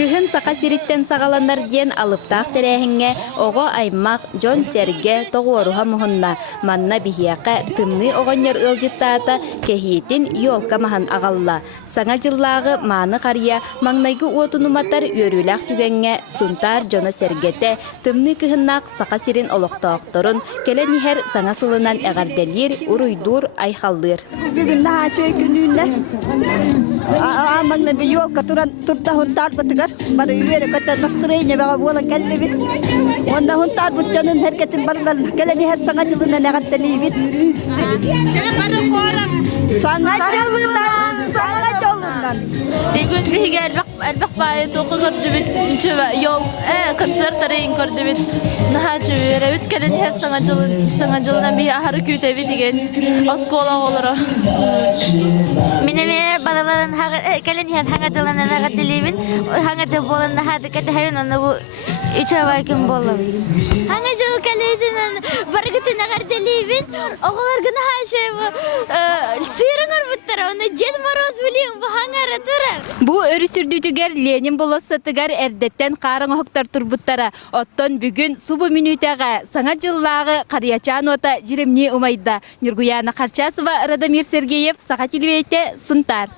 Күхін сақа сиріттен сағаланар ден алыптақ тәрәхінге оғы аймақ Джон Серге тоғуаруға мұхынна манна бихияқа тымны оғанер ылжыттаата кехиетин йолка махан ағалла. Саңа жыллағы маны қария маңнайғы уотунуматтар өрілақ түгенге сунтар Джона Сергете тымны күхіннақ сақа сирин олықтауқтырын келен ихер саңа сылынан әғарделер, уруйдур, айхалдыр. Бүгін нағачы күнінде амаңна бір елка тұрда хүнтар бұтығар. Бары үйері көтті настроение баға болан кәлі бит. Онда хүнтар бұтчанын әркетін барыларын келен ихер саңа жылынан әғарделі бит. Саңа жолынан. Бүгін бігі әлбақ байы тоқы көрді бит. Yol konsertlerin gördü bit. Nahacı verevit kelin her sanatçılardan bir ahırı küte bitigen. Oskola olur. Minemi balaların kelin her sanatçılardan nagatilimin. Sanatçı bolan nahadı kete hayun onu bu 3 ay gün bolam. Sanatçı kelin bargıtı nagatilimin. Oğullar günü her şey bu sırınır butlara. Onu Jed Moroz bileyim bu hangara durar. Bu örüsürdütüger Lenin bolosatıgar erdetten qarın hoktar turbuttara. Otton bugün subu minutaga sanga жыллағы Қариячан ота jirimni umayda. Nurguyana Qarchasova, Радомир Сергеев, Саха Телевейте, Сунтар.